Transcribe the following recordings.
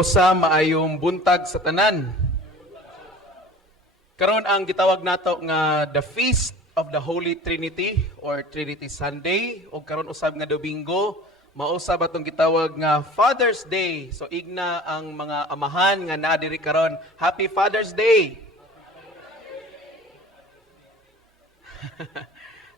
Usa maayong buntag sa tanan. Karon ang gitawag nato nga the Feast of the Holy Trinity or Trinity Sunday o karon usab nga Domingo, mausab atong gitawag nga Father's Day. So igna ang mga amahan nga naa diri karon. Happy Father's Day.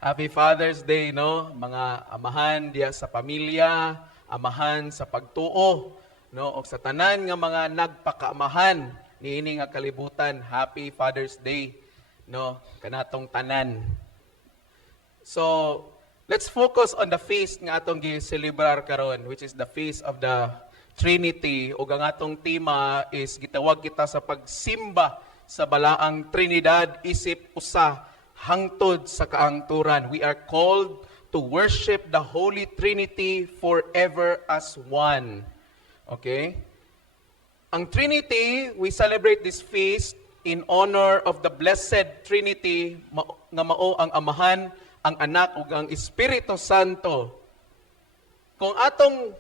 Happy Father's Day, no? Mga amahan diya sa pamilya, amahan sa pagtuo, no? O sa tanan nga mga nagpakaamahan niini nga kalibutan. Happy Father's Day, no? Kanatong tanan. So, let's focus on the feast nga atong gi-celebrar karon, which is the Feast of the Trinity. O ang atong tema is gitawag kita sa pagsimba sa balaang Trinidad isip usa hangtod sa kaangturan. We are called to worship the Holy Trinity forever as one. Okay? Ang Trinity, we celebrate this feast in honor of the Blessed Trinity nga mao ang Amahan, ang Anak ug ang Espiritu Santo. Kung atong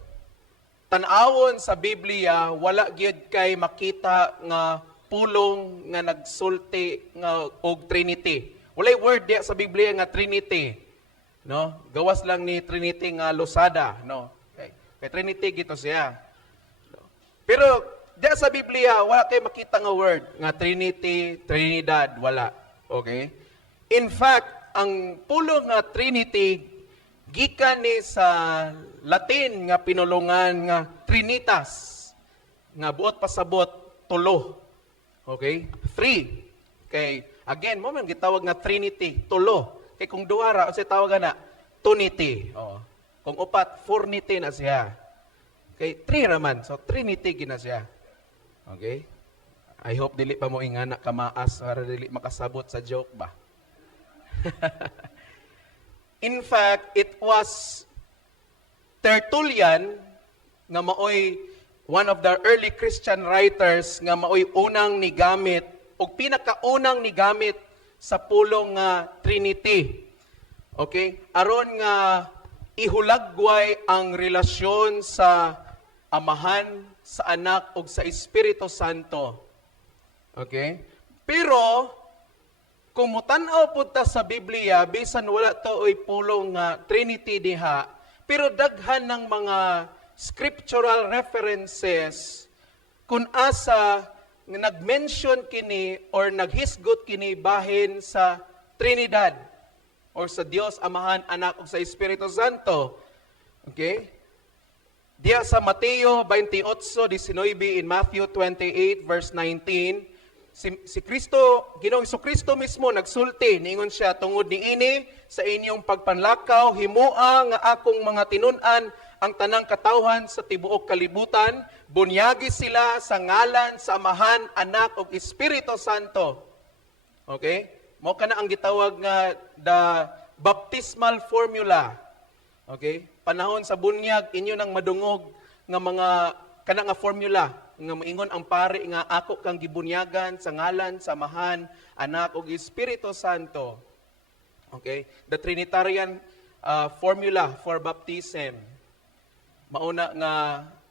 tan-awon sa Biblia, wala gyud kay makita nga pulong nga nagsulti nga og Trinity. Walay word diya sa Biblia nga Trinity. No? Gawas lang ni Trinity nga Losada, no? Kay Trinity gito siya. No? Pero diya sa Biblia wala kay makita nga word nga Trinity, Trinidad, wala. Okay? In fact, ang pulong nga Trinity gikan ni sa Latin nga pinulungan nga Trinitas, nga buot pasabot tulo. Okay? Three. Kay again, mo man gitawag nga Trinity, tulo. Kay kung duha ra, unsay tawag na Tunity. Oh. Kung upat, Fournity na siya. Kay three raman, so Trinity gina siya. Okay? I hope dili pa mo ingana ka maas para dili makasabot sa joke ba. In fact, it was Tertullian nga maoy one of the early Christian writers nga maoy unang nigamit o pinakaunang nigamit sa pulong nga Trinity. Okay? Aron nga ihulagway ang relasyon sa Amahan, sa Anak ug sa Espiritu Santo. Okay? Pero kung mutan-aw pud ta sa Biblia, bisan wala to oy pulong nga Trinity diha, pero daghan ng mga scriptural references kung asa nga nag-mention kini or naghisgot kini bahin sa Trinidad or sa Dios Amahan, Anak ug sa Espiritu Santo. Okay? Diya sa Mateo 28:19 in Matthew 28 verse 19, si Kristo, Ginoong Kristo mismo nagsulti, niingon siya, tungod niini sa inyong pagpanlakaw, himua nga akong mga tinun-an ang tanang katawhan sa tibuok kalibutan, bunyagi sila sa ngalan sa Amahan, Anak ug Espiritu Santo. Okay? Mao kana ang gitawag nga the baptismal formula. Okay? Panahon sa bunyag inyo nang madungog nga mga kana nga formula nga moingon ang pari nga ako kang gibunyagan sa ngalan sa Amahan, Anak ug Espiritu Santo. Okay? The Trinitarian formula for baptism. Mauna nga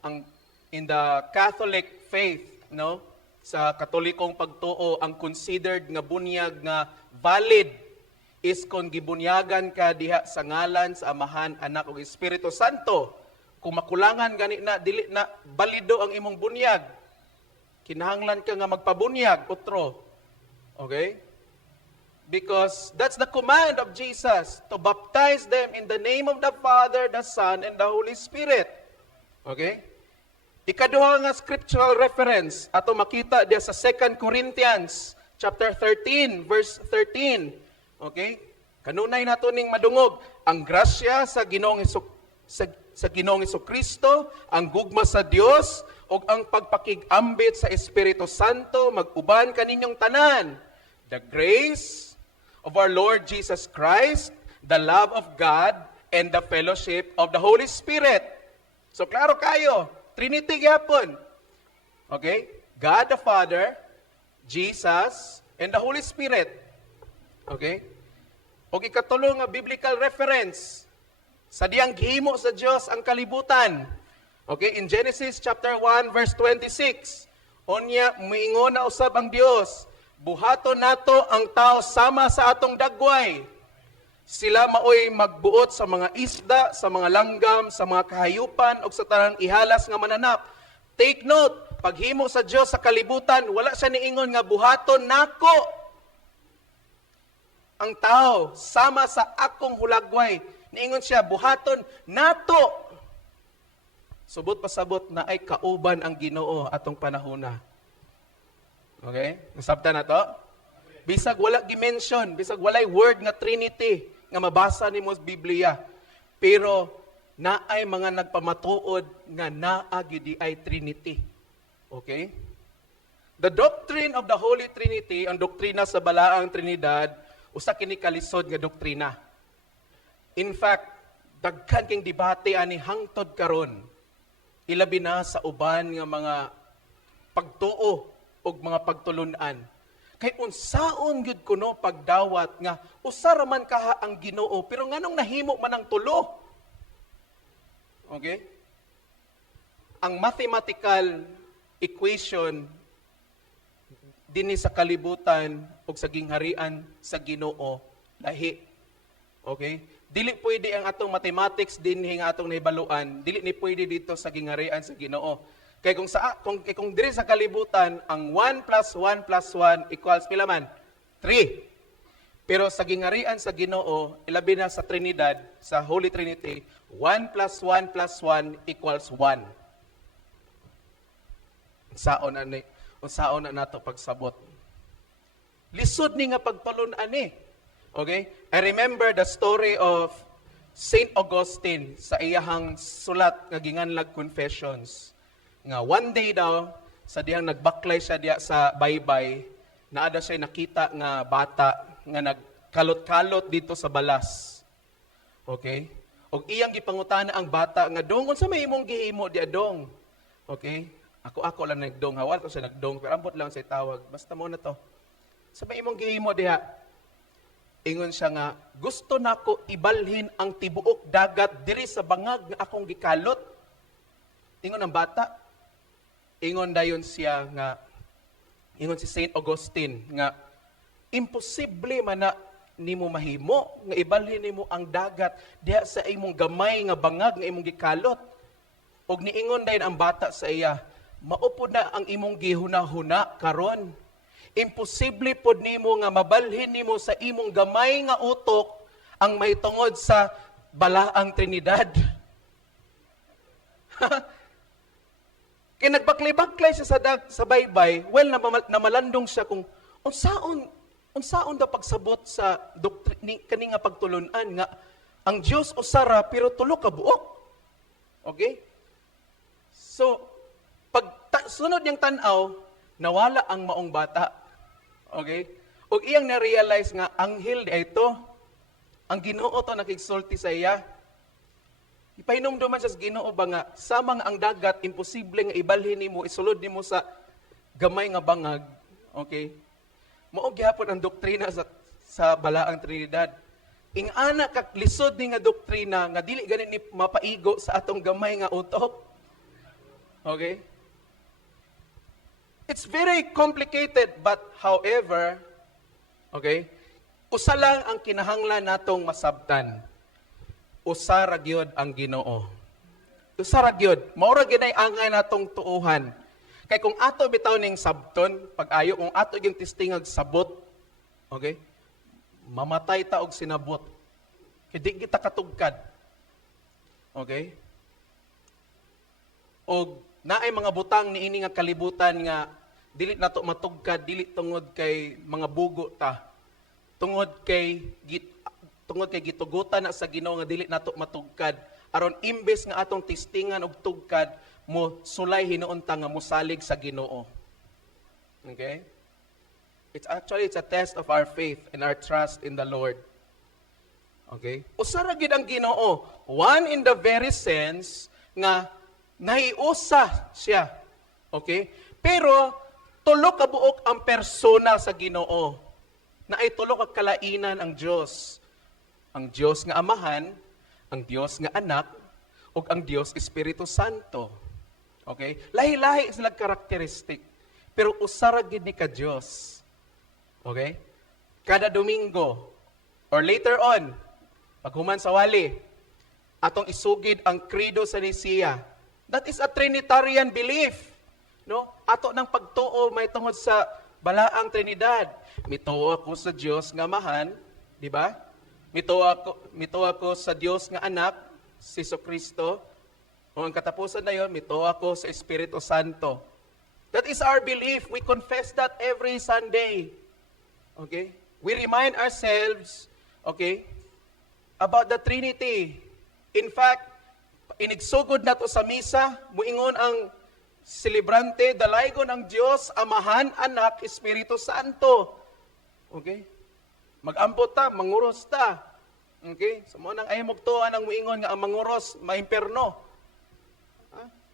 ang in the Catholic faith, no, sa Katolikong pagtuo, ang considered nga bunyag nga valid is kung gibunyagan ka diha sa ngalan sa Amahan, Anak ug Espiritu Santo. Kung makulangan gani na dili na balido ang imong bunyag, kinahanglan ka nga magpabunyag utro. Okay? Because that's the command of Jesus, to baptize them in the name of the Father, the Son, and the Holy Spirit. Okay? Ikaduha nga scriptural reference ato makita diya sa 2 Corinthians chapter 13 verse 13. Okay? Kanunay nato ning madungog ang grasya sa Ginoong Kristo, ang gugma sa Dios ug ang pagpakig-ambit sa Espiritu Santo mag-uban kaninyong tanan. The grace of our Lord Jesus Christ, the love of God, and the fellowship of the Holy Spirit. So klaro kayo, Trinity gyapon. Okay? God the Father, Jesus, and the Holy Spirit. Okay? O ikatulo nga biblical reference, sa diyang gihimo sa Dios ang kalibutan. Okay, in Genesis chapter 1 verse 26, unya miingon na usab ang Dios, buhaton nato ang tao sama sa atong dagway. Sila maoy magbuot sa mga isda, sa mga langgam, sa mga kahayupan ug sa tanang ihalas nga mananap. Take note, paghimo sa Dios sa kalibutan, wala siya niingon nga buhaton nako ang tao sama sa akong hulagway. Niingon siya, buhaton nato. Subot pasabot na ay kauban ang Ginoo atong panahona. Okay? Nasabtan na to? Bisag wala dimension, bisag walay word nga Trinity nga mabasa nimo sa Biblia. Pero naay mga nagpamatuod nga naa gyud ay Trinity. Okay? The doctrine of the Holy Trinity, ang doktrina sa balaang Trinidad, usa kini kalisod nga doktrina. In fact, daghan king debate ani hangtod karon. Ilabi na sa uban nga mga pagtuo og mga pagtulunan. Kay unsaon gyud kuno pagdawat nga usa ra man kaha ang Ginoo pero nganong nahimo man ang tulo? Okay? Ang mathematical equation dinhi sa kalibutan ug sa gingharian sa Ginoo lahi. Okay? Dili pwede ang atong mathematics dinhi nga atong nahibaluan, dili ni pwede dito sa gingharian sa Ginoo. Kay kung diri sa kalibutan ang 1 plus 1 plus 1 equals pila man? 3. Pero sa gingharian sa Ginoo, ilabi na sa Trinidad, sa Holy Trinity, 1 plus 1 plus 1 equals 1. Unsaon na nato pagsabot. Lisod ni nga pagtulon ani. Okay? I remember the story of Saint Augustine sa iyahang sulat nga ginganlag Confessions. Nga one day daw sa diyang nagbaklay siya diya sa baybay, naada siya nakita nga bata nga nagkalot-kalot dito sa balas. Okay? Og iyang gipangutana ang bata nga dong unsa may imong gihimo diya dong. Okay? Ako lang nagdong, hawal ko siya nagdong, pero ambot lang sa tawag. Basta mo na to. Sa may imong gihimo diha, ingon siya nga, gusto nako ibalhin ang tibuok dagat diri sa bangag nga akong gikalot. Ingon ang bata. Ingon dayon siya nga, ingon si Saint Augustine nga, imposible man na nimo mahimo, nga ibalhin nimo ang dagat diha sa imong gamay nga bangag nga imong gikalot. Og niingon dayon ang bata sa iya, maupod na ang imong gihuna-huna karon. Imposible pod nimo nga mabalhin nimo sa imong gamay nga utok ang mahitungod sa balaang Trinidad. Kaya nagbaklay-baklay siya sa baybay, well, namalandong siya kung unsaon daw pagsabot sa kani nga pagtulunan nga ang Dios usara pero tulo ka buok. Okay? So, sunod niyang tanaw, nawala ang maong bata. Okay? O iyang na-realize nga, anghel di ito, ang Ginoo to nakigsulti sa iya. Ipahinomduman siya sa Ginoo ba nga, sama nga ang dagat, imposible nga ibalhin nimo, isulod nimo sa gamay nga bangag. Okay? Mao gyapon ang doktrina sa balaang Trinidad. Ingana kag lisod ni nga doktrina nga dili gani ni mapaigo sa atong gamay nga utok. Okay? It's very complicated, but however, okay, usa lang ang kinahanglan natong masabtan. Usa ra gyud ang Ginoo. Usa ra gyud. Mao ra gyud ay angay natong tuuhan. Kay kung ato bitaw ning sabton, pag-ayo kung ato yung testingag sabot, okay? Mamatay ta og sinabot. Kay di kita katugkad. Okay? Og naay mga butang niini nga kalibutan nga dili nato matugkad, dili tungod kay mga bugo ta. Tungod kay gitugutan na sa Ginoo nga dili nato matugkad. Aron imbes nga atong testingan og tugkad mo sulay hinuon ta nga mosalig sa Ginoo. Okay? It's a test of our faith and our trust in the Lord. Okay? Usa ra gid ang Ginoo. One in the very sense nga nahiusa siya. Okay? Pero tulo ka buok ang persona sa Ginoo. Na ay tulo ka kalainan ang Dios. Ang Dios nga Amahan, ang Dios nga Anak, ug ang Dios Espiritu Santo. Okay? Lahi-lahi sila karakteristik. Pero usara gid ni ka Dios. Okay? Kada Domingo or later on, paghuman sa wali, atong isugid ang credo sa Nicea. That is a Trinitarian belief. No? Ato ng pagtuo may tungod sa balaang Trinidad. Mituo ako sa Dios nga Amahan, di ba? Mituo ako sa Dios nga Anak, si Jesucristo. O ang katapusan na yon, mituo ako sa Espiritu Santo. That is our belief. We confess that every Sunday. Okay? We remind ourselves, okay, about the Trinity. In fact, inigsugod na to sa misa, muingon ang celebrante, dalaygon ang Diyos, Amahan, Anak, Espiritu Santo. Okay? Mag-ambot ta, manguros ta. Okay? So mo nang ay mugtuan ang muingon nga ang manguros maimperno.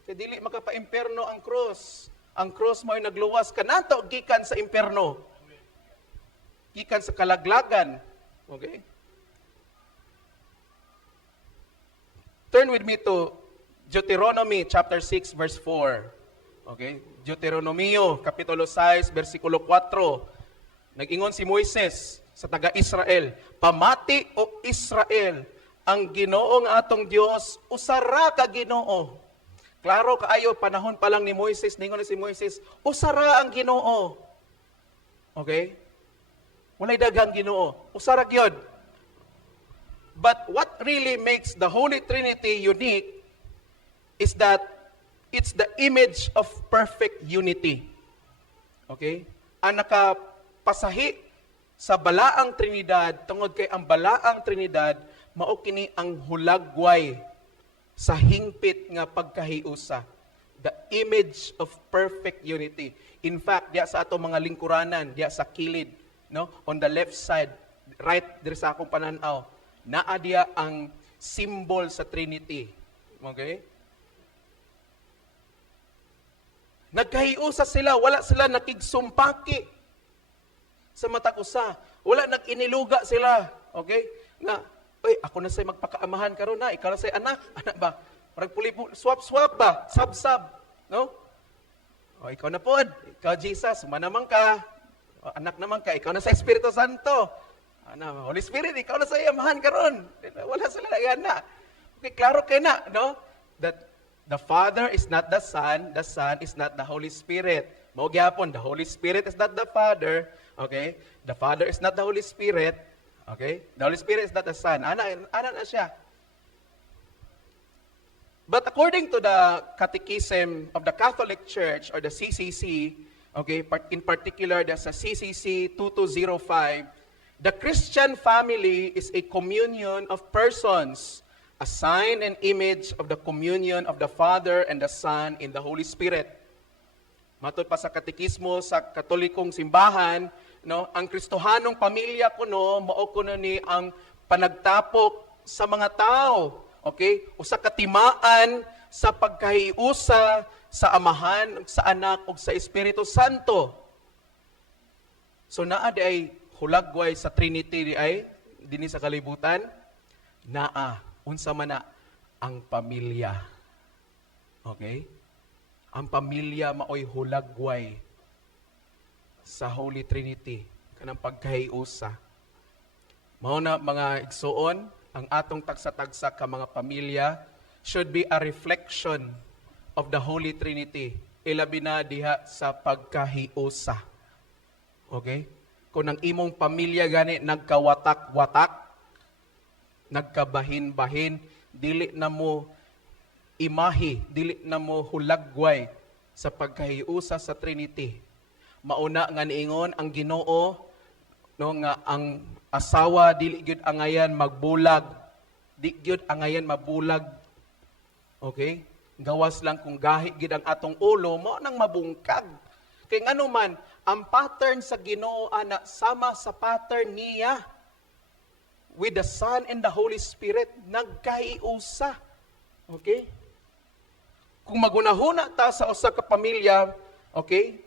Kaya dili makapa-imperno ang cross. Ang cross mo ay nagluwas kanato gikan sa imperno. Gikan sa kalaglagan. Okay? Turn with me to Deuteronomy chapter 6 verse 4. Okay? Deuteronomio kapitulo 6 bersikulo 4. Nag-ingon si Moises sa taga-Israel, "Pamati o Israel, ang Ginoo nga atong Dios, usara ka Ginoo." Klaro kaayo panahon pa lang ni Moises, ningon si Moises, usara ang Ginoo. Okay? Walay daghang Ginoo. Usara gyud. But what really makes the Holy Trinity unique is that it's the image of perfect unity. Okay? Ang nakapasahi sa balaang Trinidad, tungod kay ang balaang Trinidad, mao kini ang hulagway sa hingpit nga pagkahiusa. The image of perfect unity. In fact, diya sa ato mga lingkuranan, diya sa kilid, no? On the left side, right diri sa akong pananaw, naa diya ang symbol sa Trinity. Okay? Nagkahiusa sila, wala sila nakigsumpaki sa matag usa. Wala nag-iniluga sila. Okay? Nga, oy, ako na say magpakaamahan karon na, ikaw na say anak. Anak ba? Parang swap-swap ba? Sab-sab. No? O, ikaw na pod. Ikaw, Jesus, manaman ka. O, anak naman ka. Ikaw na sa Espiritu Santo. Ano, Holy Spirit, ikaw na sa amahan karon. Wala sila na. Okay, klaro kay na, no? That the Father is not the Son is not the Holy Spirit. Mao gyapon, the Holy Spirit is not the Father, okay? The Father is not the Holy Spirit, okay? The Holy Spirit is not the Son. Ana na siya. But according to the Catechism of the Catholic Church or the CCC, okay, in particular the sa CCC 2205, the Christian family is a communion of persons, a sign and image of the communion of the Father and the Son in the Holy Spirit. Matod pa sa katekismo sa Katolikong simbahan, no, ang Kristohanong pamilya kuno mao kuno ni ang panagtapok sa mga tao, okay? Usa ka timaan sa pagkahiusa sa Amahan, sa Anak ug sa Espiritu Santo. So naa di ay hulagway sa Trinity ay dinhi sa kalibutan, naa unsa man na ang pamilya. Okay? Ang pamilya maoy hulagway sa Holy Trinity kanang pagkahiusa. Mao na mga igsuon, ang atong tagsa-tagsa ka mga pamilya should be a reflection of the Holy Trinity. Ilabi na diha sa pagkahiusa. Okay? Kung ang imong pamilya gani nagkawatak-watak, nagkabahin-bahin, dili na mo imahi, dili na mo hulagway sa pagkahiusa sa Trinity. Mauna nga niingon ang Ginoo no nga ang asawa dili gyud angayan magbulag, di gyud angayan mabulag. Okay? Gawas lang kung gahi gid ang atong ulo, mao nang mabungkag. Kay ngano man ang pattern sa Ginoo ana sama sa pattern niya with the Son and the Holy Spirit nagkahiusa. Okay? Kung magunahuna ta sa usa ka pamilya, okay?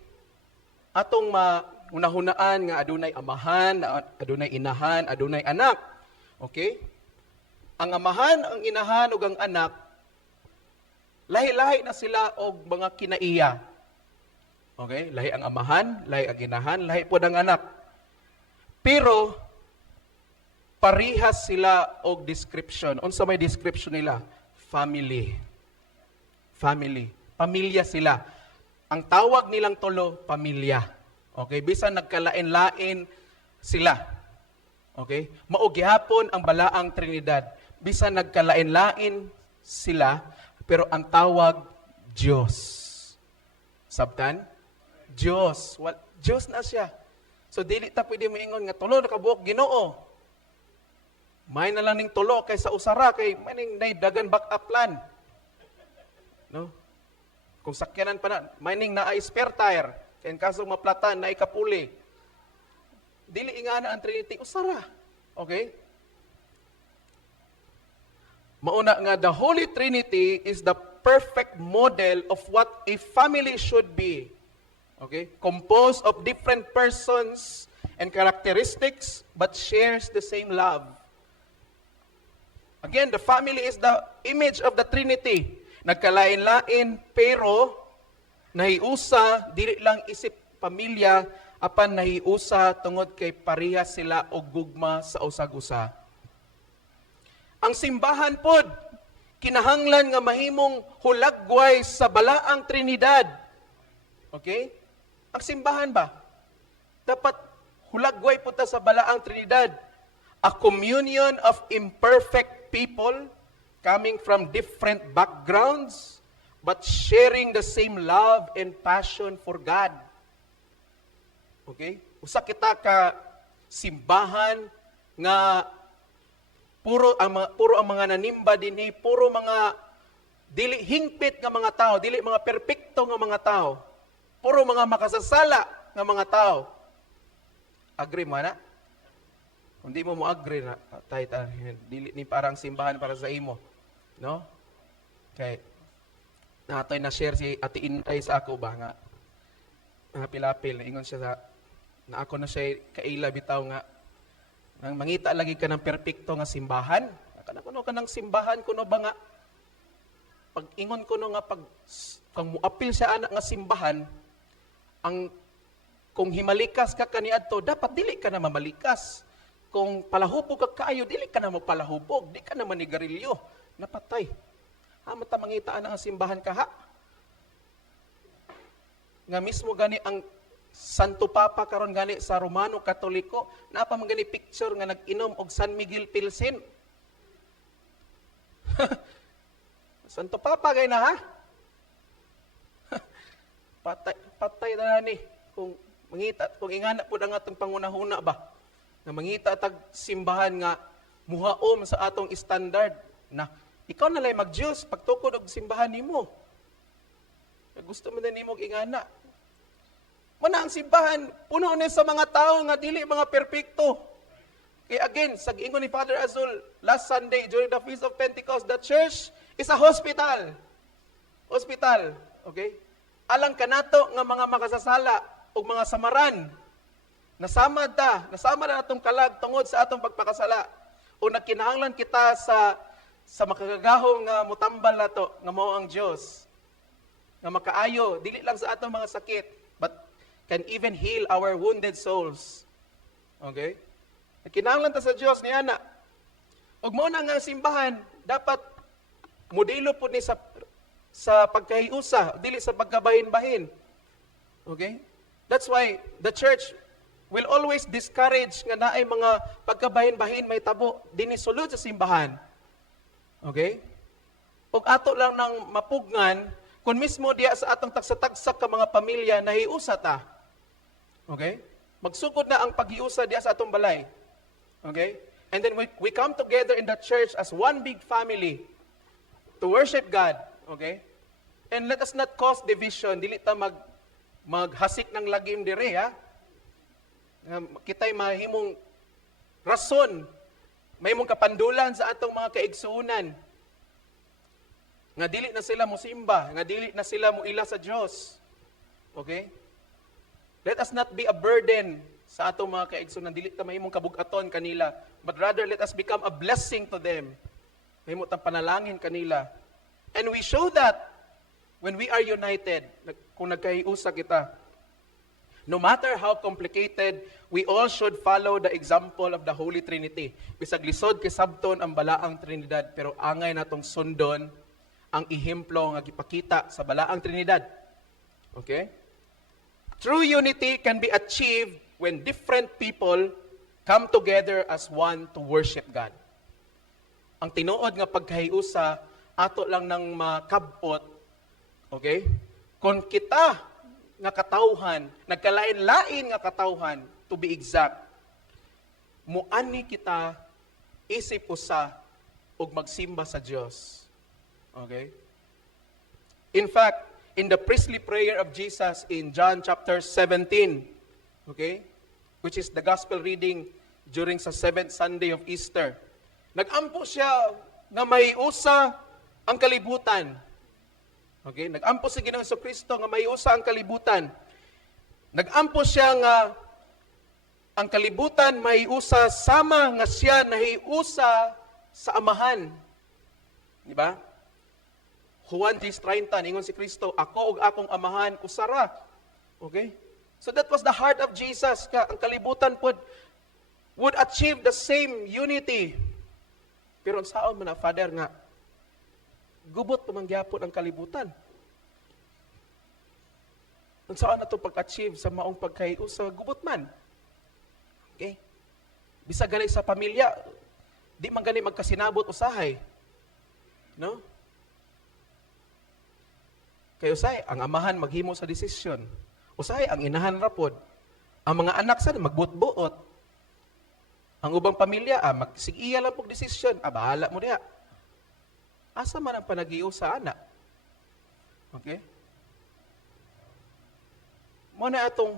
Atong maunahunaan nga adunay amahan, adunay inahan, adunay anak. Okay? Ang amahan, ang inahan ug ang anak Lahi-lahi na sila og mga kinaiya. Okay? Lahi ang amahan, lahi ang inahan, lahi po ang anak. Pero, parihas sila og description. Unsa may description nila? Family. Family. Pamilya sila. Ang tawag nilang tulo, pamilya. Okay? Bisan nagkalain-lain sila. Okay? Maugihapon ang balaang Trinidad. Bisan nagkalain-lain sila, pero ang tawag, Diyos. Sabtan? Diyos. Diyos na siya. So, dili ta pwede moingon nga tulo na kabuok Ginoo. May na lang ning tulo kaysa usara, kay may ning dagan backup plan. No? Kung sakyanan pa na, may ning naa spare tire, kaya kaso maplatan, na ikapuli. Dili ingana ang Trinity, usara. Okay? Mauna nga, the Holy Trinity is the perfect model of what a family should be. Okay? Composed of different persons and characteristics, but shares the same love. Again, the family is the image of the Trinity. Nagkalain-lain, pero nahiusa, dili lang isip pamilya, apan nahiusa tungod kay pareha sila og gugma sa usag-usa. Ang simbahan pod, kinahanglan nga mahimong hulagway sa balaang Trinidad. Okay? Ang simbahan ba? Dapat hulagway po ta sa balaang Trinidad. A communion of imperfect people coming from different backgrounds but sharing the same love and passion for God. Okay? Usa kita ka simbahan nga puro ang mga nanimba dinhi, puro mga dili hingpit nga mga tao, dili mga perpekto nga mga tao. Puro mga makasasala nga mga tao. Agree mo na? Kung di mo agree na, dili ni parang simbahan para sa imo. No? Okay. Natoy na share si Ate Intay sa ako ba nga. Pilapil, ingon siya sa na ako na siya kaila bitaw nga nang mangita lagi ka ng perpekto nga simbahan. Kuno ka ng simbahan kuno ba nga pag ingon kuno nga pag kung muapil siya anak nga simbahan, ang kung himalikas ka kaniadto, dapat dili ka na mamalikas. Kung palahubog ka kaayo, dili ka na magpalahubog, di ka na manigarilyo, napatay. Mata mangitaan ang simbahan ka ha. Nga mismo gani ang Santo Papa karon gani sa Romano Katoliko, napa man gani picture nga nag-inom og San Miguel Pilsen. Santo Papa gay na ha. patay na ni kung mangita kung ingana pud ang atong pangunahuna ba nga mangita tag simbahan nga muhaom sa atong standard na ikaw na lay mag-Diyos pagtukod og simbahan nimo. Gusto man nimo og ingana. Mana ang simbahan puno ni sa mga tao nga dili mga perpekto. Kaya again, sa giingon ni Father Azul last Sunday during the Feast of Pentecost, the church is a hospital. Hospital, okay? Alang kanato nga mga makasasala o mga samaran, nasama na atong kalag tungod sa atong pagpakasala. O nakinahanglan kita sa makagagahong nga mutambal nato nga mao ang Dios. Nga makaayo dili lang sa atong mga sakit, but can even heal our wounded souls. Okay? Nakinahanglan ta sa Dios ni ana. Ug mao na nga simbahan dapat modelo pud ni sa pagkahiusa, dili sa pagkabahin-bahin. Okay? That's why the church will always discourage nga naay mga pagkabahin-bahin may tabo dinhi sulod sa simbahan. Okay? Ug ato lang nang mapugnan kun mismo diya sa atong tagsa-tagsak ka mga pamilya nahiusa ta. Okay? Magsugod na ang paghiusa diya sa atong balay. Okay? And then we come together in the church as one big family to worship God. Okay? And let us not cause division. Dili ta maghasik ng lagim dire, ha? Kita'y mahimong rason, mahimong kapandulan sa atong mga kaigsuunan. Nga dili na sila musimba, nga dili na sila muila sa Dios. Okay? Let us not be a burden sa atong mga kaigsuunan. Dili ta mahimong kabugaton kanila, but rather let us become a blessing to them. Mahimo tang panalangin kanila. And we show that when we are united, kung nagkahiusa kita, no matter how complicated, we all should follow the example of the Holy Trinity. Bisag lisod kay sabton ang balaang Trinidad, pero angay natong sundon ang ihemplo nga gipakita sa balaang Trinidad. Okay? True unity can be achieved when different people come together as one to worship God. Ang tinuod nga pagkahiusa, ato lang nang makabot, okay? Kung kita nga katawhan, nagkalain-lain nga katawhan, to be exact, muani kita isip usa ug magsimba sa Dios. Okay? In fact, in the priestly prayer of Jesus in John chapter 17, okay, which is the gospel reading during sa 7th Sunday of Easter, nag-ampo siya nga may usa ang kalibutan. Okay? Nag-ampo si Ginoong Jesucristo nga may usa ang kalibutan. Nag-ampo siya nga ang kalibutan may usa sama nga siya nahiusa sa Amahan. Di ba? Juan 10:30, ingon si Kristo, ako ug akong Amahan usara. Okay? So that was the heart of Jesus. Ang kalibutan would achieve the same unity. Pero ang saon man na, Father, nga, gubot pamangyapon ang kalibutan. Ang saan na ito pag-achieve sa maong pagkahiusa, gubot man. Okay? Bisa gani sa pamilya, di man gani magkasinabot usahay. No? Kaya usahay, ang amahan maghimo sa desisyon. Usahay, ang inahan rapod. Ang mga anak sana magbut-buot. Ang ubang pamilya, magsigiya lang pong desisyon. Bahala mo diha. Asa man ang panag-iusa, anak? Okay? Muna atong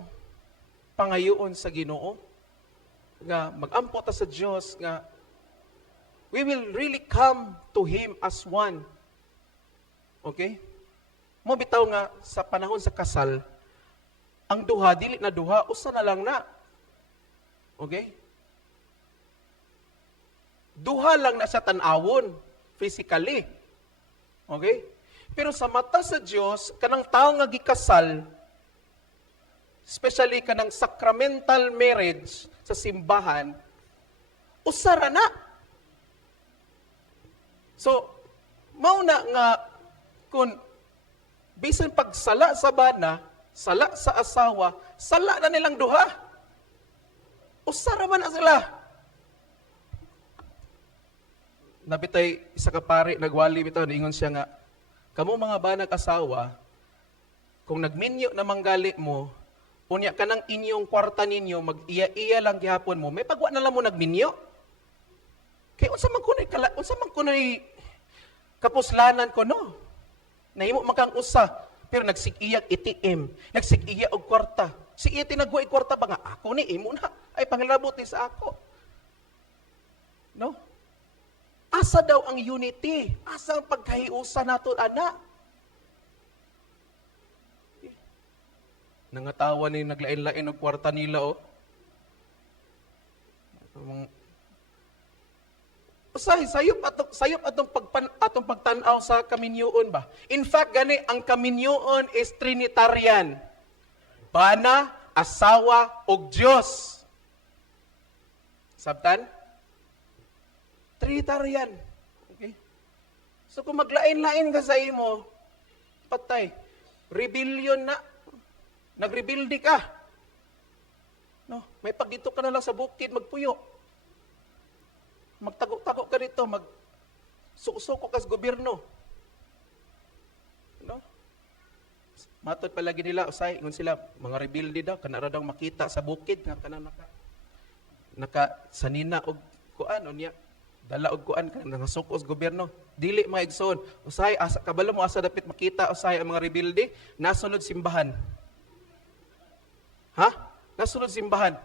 pangayoon sa Ginoo nga mag-ampo ta sa Dios nga we will really come to Him as one. Okay? Mo bitaw nga sa panahon sa kasal, ang duha dili na duha, usa na lang na. Okay? Duha lang na sa tan-awon physically. Okay? Pero sa mata sa Dios, kanang tao nga gikasal, especially kanang sacramental marriage sa simbahan, usara na. So, mauna nga kung bisan pagsala sa bana, sala sa asawa, sala na nilang duha. Usara man na sila. Nabitay isa ka pare, nagwali bitaw, niingon siya nga, kamo mga banag asawa, kung nagminyo na manggali mo, unya ka ng inyong kwarta ninyo, mag-iya-iya lang gihapon mo, may pagwa na lang mo nagminyo. Kaya unsa man kunay kapuslanan ko, no? Nahimo makang usa, pero nagsig-iyag itiim, nagsig-iya og kwarta. Si iya tinagwa og kwarta ba nga, ako ni imo na, ay panglabot ni sa ako. No? Asa daw ang unity? Asa ang pagkahiusa nato, anak? Nangatawa ni naglain-lain og kwarta nila, oh. Sayop atong pagtan-aw sa kaminyoon ba? In fact, gani ang kaminyoon is Trinitarian. Bana, asawa, ug Dios. Sabtan? Trinitarian. Okay? So kung maglain-lain ka sa imo, patay. Rebellion na. Nagrebuildi ka. No, may pagdito ka na lang sa bukid magpuyo. Magtago-tago ka dito, magsuko ka sa gobyerno. No? Matod palagi nila, usay, ngun sila, mga rebelde daw, kanara daw makita sa bukid, nga kanang naka sanina og kuan, unya, dala og kuan, nakasuko sa gobyerno. Dili mga igsoon. Usay, kabalo mo asa dapit makita, usay ang mga rebelde, nasunod simbahan. Ha? Nasunod simbahan.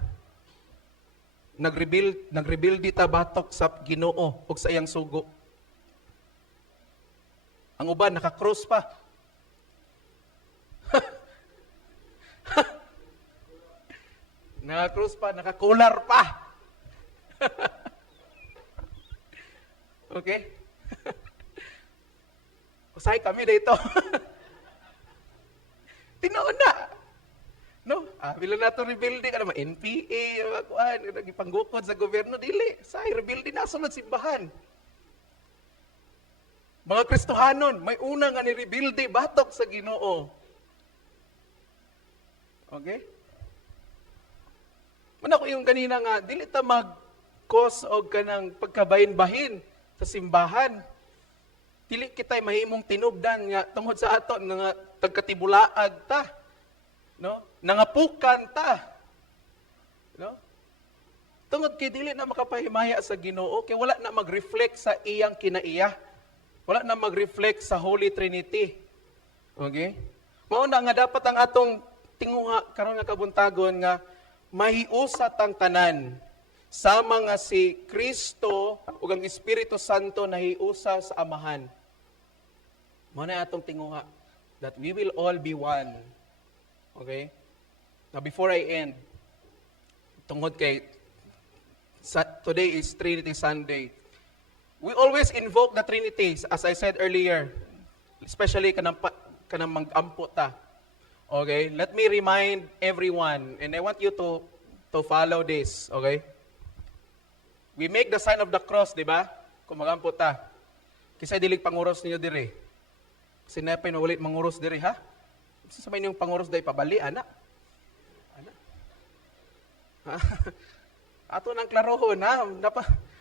Nagrebuild ta batok sa Ginoo ug sa iyang sugo. Ang uban naka-cross pa. Naka-cross pa, naka-collar pa. Okay? Usay kami dito. Bila na ito rebuilding, ano, NPA, kuan, nagipanggukod sa gobyerno, dili. Say, rebuilding na sunod simbahan. Mga Kristohanon, may una nga ni rebuilding, batok sa Ginoo. Okay? Man ako yung ganina nga, dili ta mag-cause og kanang pagkabahin-bahin sa simbahan. Dili kitay mahimong tinubdan nga tungod sa ato nga tagkatibulaag ta. No? Nangapukan ta. No? Tungod kay dili na makapahimaya sa Ginoo kay wala na mag-reflect sa iyang kinaiya. Wala na mag-reflect sa Holy Trinity. Okay? Mao na nga dapat ang atong tinguha karon nga kabuntagon nga mahiusa tang tanan sama nga si Kristo ug ang Espiritu Santo nahiusa sa Amahan. Mao na atong tinguha that we will all be one. Okay? Now before I end, tungod kay today is Trinity Sunday. We always invoke the Trinity, as I said earlier, especially kanang mag-ampo ta. Okay? Let me remind everyone, and I want you to follow this, okay? We make the sign of the cross, di ba? Kung mag-ampo ta. Kasi dilig panguros ninyo dire. Kasi napay na ulit manguros dire, ha? Sasabay niyong panguros dahi pabali, anak. Anak. Ato nang klarohon, ha?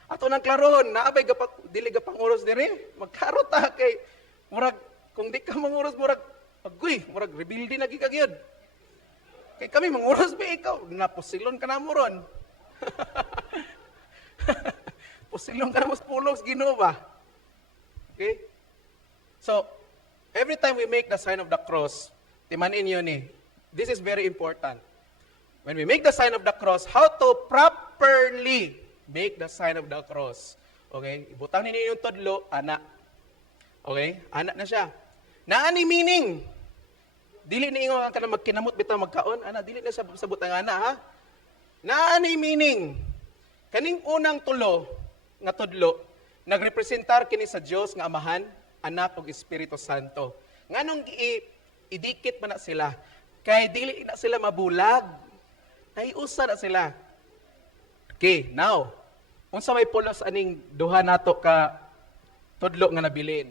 Ato nang klarohon, naabay dili ga panguros dire. Magkaro ta kay murag kung di ka manguros murag agoy, murag rebuilding lagi ka gyud. Kay kami manguros ba ikaw? Napusilon ka na mo ron. Pusilon ka na mo sa pulos, Ginoo ba? Okay? So, every time we make the sign of the cross, timanin yun eh. This is very important. When we make the sign of the cross, how to properly make the sign of the cross. Okay? Ibutang ninyo yung todlo, anak. Okay? Anak na siya. Naani meaning. Dili ni ingon ka na magkinamot bitaw magkaon, ana dili na sabot ang ana ha. Naani meaning. Kaning unang tulo nga tudlo nagrepresentar kini sa Dios nga Amahan, Anak ug Espiritu Santo. Nganong idikit man na sila kay dili na sila mabulag. Naiusa na sila. Okay, now unsa may pulos aning duha nato ka tudlo nga nabilin?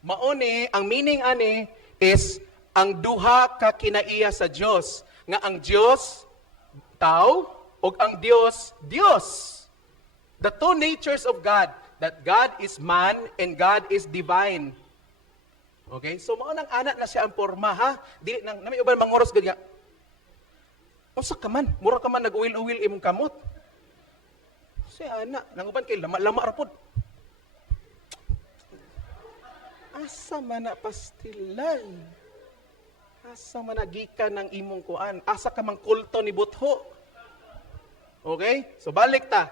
Mao ni ang meaning ani is ang duha ka kinaiya sa Dios nga ang Dios tao ug ang Dios Dios. The two natures of God, that God is man and God is divine. Okay? So mao nang anak na siya ang porma ha. Dili nang nami uban mangoros gud nga. Unsa ka man? Mura ka man nag-uwil-uwil imong kamot. Si anak nang uban kay lama-lama ra pod. Asa man na pastilan? Asa man nagikan ng imong kuan? Asa ka mang kulto ni butho? Okay? So balik ta.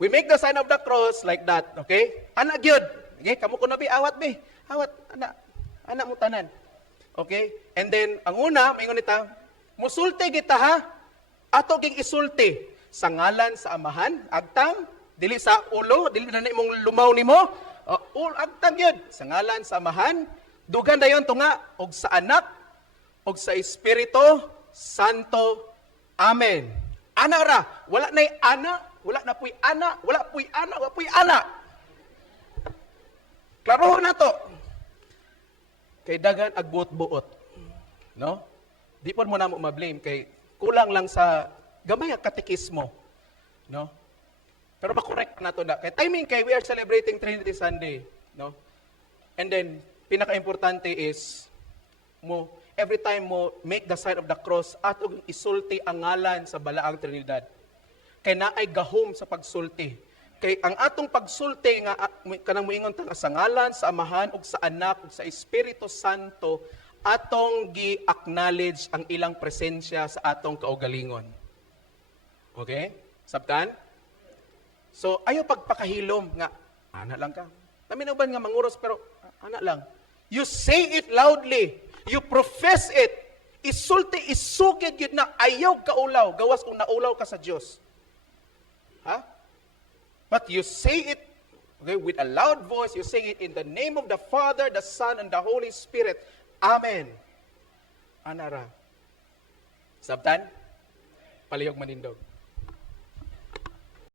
We make the sign of the cross like that, okay? Ana gyud. Okay, kamo ko na bi awat bi. Awat ana. Ana mo tanan. Okay? And then ang una, maingon nita, musulti kita ha. Ato ging isulti sa ngalan sa Amahan, agtang dili sa ulo, dili na imong lumaw nimo. Agtang yun, sa ngalan sa Amahan, dugan dayon tunga, og sa Anak, og sa Espiritu Santo. Amen. Ana ra, wala na'y ana, wala na puy ana, wala puy ana, wala puy ana. Klarohon na to. Kay dagan agbuot-buot. No? Di po mo na mo ma-blame, kay kulang lang sa gamay ang katekismo. No? Pero makorek na to na. Kaya timing kay we are celebrating Trinity Sunday, no? And then pinaka-importante is every time mo make the sign of the cross at isulti ang ngalan sa balaang Trinidad. Kay naay gahom sa pagsulti. Kay ang atong pagsulti nga kanang moingon ta sa ngalan sa Amahan ug sa Anak ug sa Espiritu Santo atong gi-acknowledge ang ilang presensya sa atong kaugalingon. Okay? Sabtan? So, ayaw pagpakahilom nga, ana lang ka. Namin uban nga manguros, pero ana lang. You say it loudly. You profess it. Isulti, isugid yun na ayaw kaulaw. Gawas kung naulaw ka sa Diyos. Ha? But you say it okay, with a loud voice. You say it in the name of the Father, the Son, and the Holy Spirit. Amen. Anara. Sabtan? palihog manindog.